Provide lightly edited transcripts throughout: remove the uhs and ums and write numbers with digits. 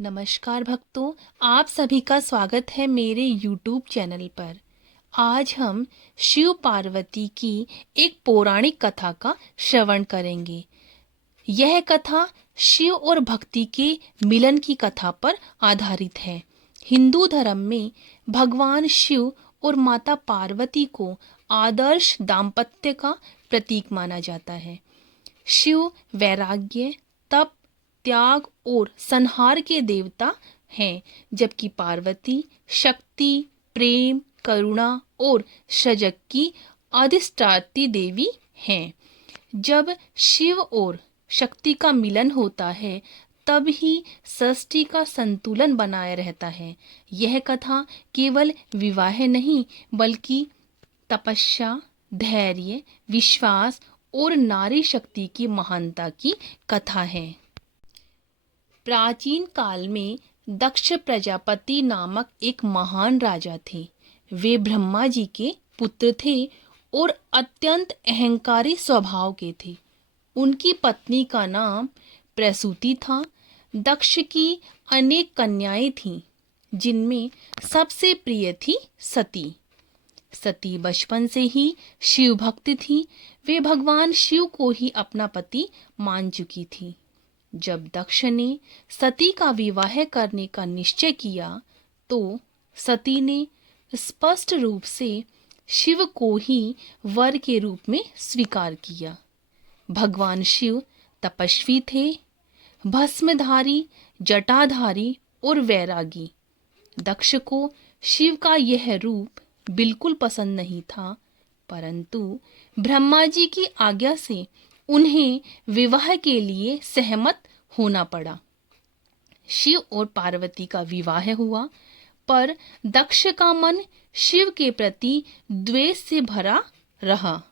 नमस्कार भक्तों, आप सभी का स्वागत है मेरे YouTube चैनल पर। आज हम शिव पार्वती की एक पौराणिक कथा का श्रवण करेंगे। यह कथा शिव और भक्ति के मिलन की कथा पर आधारित है। हिंदू धर्म में भगवान शिव और माता पार्वती को आदर्श दाम्पत्य का प्रतीक माना जाता है। शिव वैराग्य, तप, त्याग और संहार के देवता हैं, जबकि पार्वती शक्ति, प्रेम, करुणा और सजग की अधिष्ठात्री देवी हैं। जब शिव और शक्ति का मिलन होता है, तब ही सृष्टि का संतुलन बनाए रहता है। यह कथा केवल विवाह नहीं, बल्कि तपस्या, धैर्य, विश्वास और नारी शक्ति की महानता की कथा है। प्राचीन काल में दक्ष प्रजापति नामक एक महान राजा थे। वे ब्रह्मा जी के पुत्र थे और अत्यंत अहंकारी स्वभाव के थे। उनकी पत्नी का नाम प्रसूति था। दक्ष की अनेक कन्याएं थीं, जिनमें सबसे प्रिय थी सती। सती बचपन से ही शिव भक्त थी। वे भगवान शिव को ही अपना पति मान चुकी थी। जब दक्ष ने सती का विवाह करने का निश्चय किया, तो सती ने स्पष्ट रूप से शिव को ही वर के रूप में स्वीकार किया। भगवान शिव तपस्वी थे, भस्मधारी, जटाधारी और वैरागी। दक्ष को शिव का यह रूप बिल्कुल पसंद नहीं था, परंतु ब्रह्मा जी की आज्ञा से उन्हें विवाह के लिए सहमत होना पड़ा। शिव और पार्वती का विवाह हुआ, पर दक्ष का मन शिव के प्रति द्वेष से भरा रहा।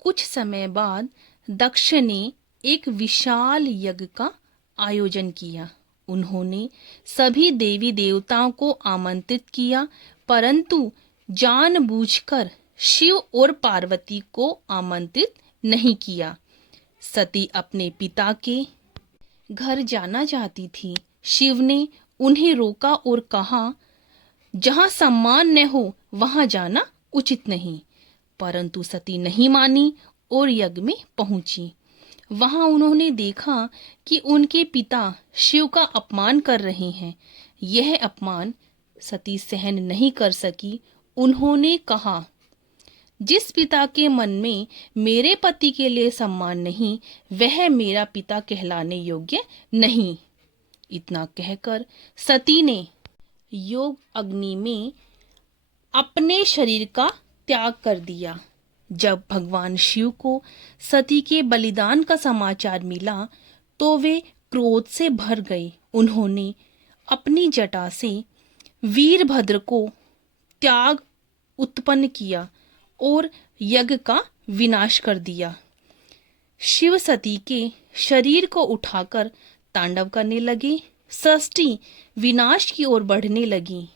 कुछ समय बाद दक्ष ने एक विशाल यज्ञ का आयोजन किया। उन्होंने सभी देवी देवताओं को आमंत्रित किया, परंतु जानबूझकर शिव और पार्वती को आमंत्रित नहीं किया। सती अपने पिता के घर जाना चाहती थी। शिव ने उन्हें रोका और कहा, जहां सम्मान न हो वहां जाना उचित नहीं। परंतु सती नहीं मानी और यज्ञ में पहुंची। वहां उन्होंने देखा कि उनके पिता शिव का अपमान कर रहे हैं। यह अपमान सती सहन नहीं कर सकी। उन्होंने कहा, जिस पिता के मन में मेरे पति के लिए सम्मान नहीं, वह मेरा पिता कहलाने योग्य नहीं। इतना कहकर सती ने योग अग्नि में अपने शरीर का त्याग कर दिया। जब भगवान शिव को सती के बलिदान का समाचार मिला, तो वे क्रोध से भर गए। उन्होंने अपनी जटा से वीरभद्र को त्याग उत्पन्न किया और यज्ञ का विनाश कर दिया। शिव सती के शरीर को उठाकर तांडव करने लगे। सृष्टि विनाश की ओर बढ़ने लगी।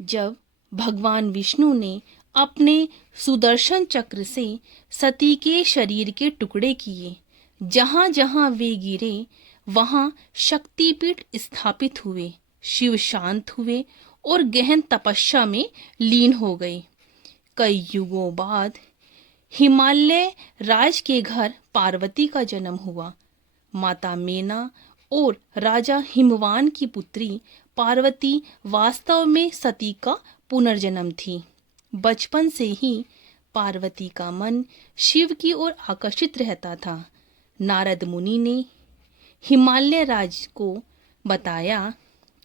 जब भगवान विष्णु ने अपने सुदर्शन चक्र से सती के शरीर के टुकड़े किए, जहां जहां वे गिरे वहां शक्तिपीठ स्थापित हुए। शिव शांत हुए और गहन तपस्या में लीन हो गए। कई युगों बाद हिमालय राज के घर पार्वती का जन्म हुआ। माता मेना और राजा हिमवान की पुत्री पार्वती वास्तव में सती का पुनर्जन्म थी। बचपन से ही पार्वती का मन शिव की ओर आकर्षित रहता था। नारद मुनि ने हिमालय राज को बताया,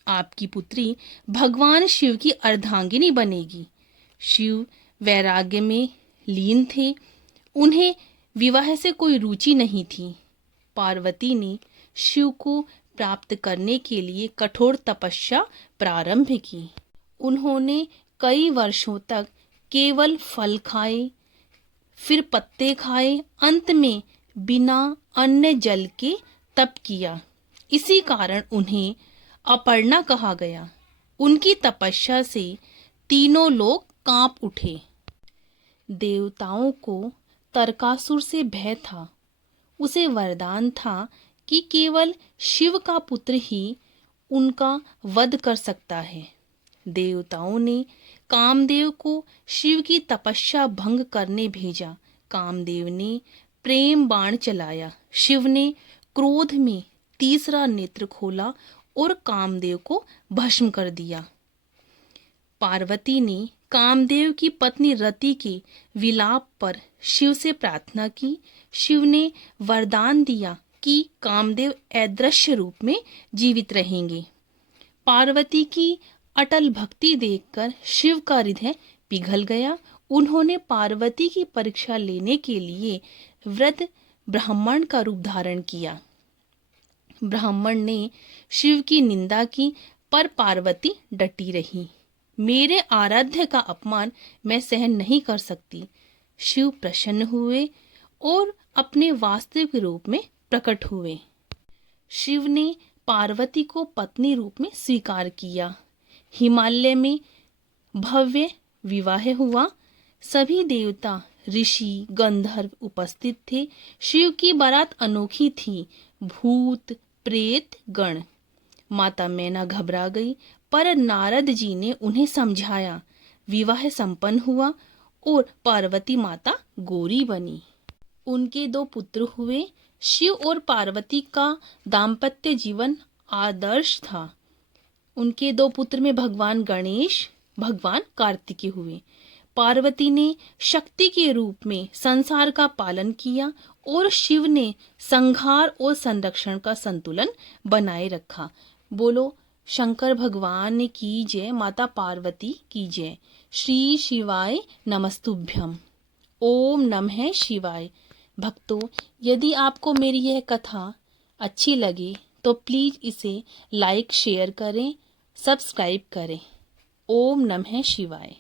आपकी पुत्री भगवान शिव की अर्धांगिनी बनेगी। शिव वैराग्य में लीन थे। उन्हें विवाह से कोई रुचि नहीं थी। पार्वती ने शिव को प्राप्त करने के लिए कठोर तपस्या प्रारंभ की। उन्होंने कई वर्षों तक केवल फल खाए, फिर पत्ते खाए, अंत में बिना अन्न जल के तप किया। इसी कारण उन्हें अपर्णा कहा गया। उनकी तपस्या से तीनों लोग कांप उठे। देवताओं को तारकासुर से भय था। उसे वरदान था कि केवल शिव का पुत्र ही उनका वध कर सकता है। देवताओं ने कामदेव को शिव की तपस्या भंग करने भेजा। कामदेव ने प्रेम बाण चलाया। शिव ने क्रोध में तीसरा नेत्र खोला और कामदेव को भस्म कर दिया। पार्वती ने कामदेव की पत्नी रति के विलाप पर शिव से प्रार्थना की। शिव ने वरदान दिया कि कामदेव अदृश्य रूप में जीवित रहेंगे। पार्वती की अटल भक्ति देखकर शिव का हृदय पिघल गया। उन्होंने पार्वती की परीक्षा लेने के लिए वृद्ध ब्राह्मण का रूप धारण किया। ब्राह्मण ने शिव की निंदा की, पर पार्वती डटी रही। मेरे आराध्य का अपमान मैं सहन नहीं कर सकती। शिव प्रसन्न हुए और अपने वास्तविक रूप में प्रकट हुए। शिव ने पार्वती को पत्नी रूप में स्वीकार किया। हिमालय में भव्य विवाह हुआ। सभी देवता, ऋषि, गंधर्व उपस्थित थे। शिव की बारात अनोखी थी। भूत, प्रेत, गण। माता मैना घबरा गई, पर नारद जी ने उन्हें समझाया। विवाह संपन्न हुआ और पार्वती माता गौरी बनी। उनके 2 पुत्र हुए। शिव और पार्वती का दाम्पत्य जीवन आदर्श था। उनके 2 पुत्र में भगवान गणेश, भगवान कार्तिकेय हुए। पार्वती ने शक्ति के रूप में संसार का पालन किया और शिव ने संहार और संरक्षण का संतुलन बनाए रखा। बोलो शंकर भगवान की जय, माता पार्वती की जय। श्री शिवाय नमस्तुभ्यम। ओम नमः शिवाय। भक्तों, यदि आपको मेरी यह कथा अच्छी लगे तो प्लीज इसे लाइक, शेयर करें, सब्सक्राइब करें। ओम नमः शिवाय।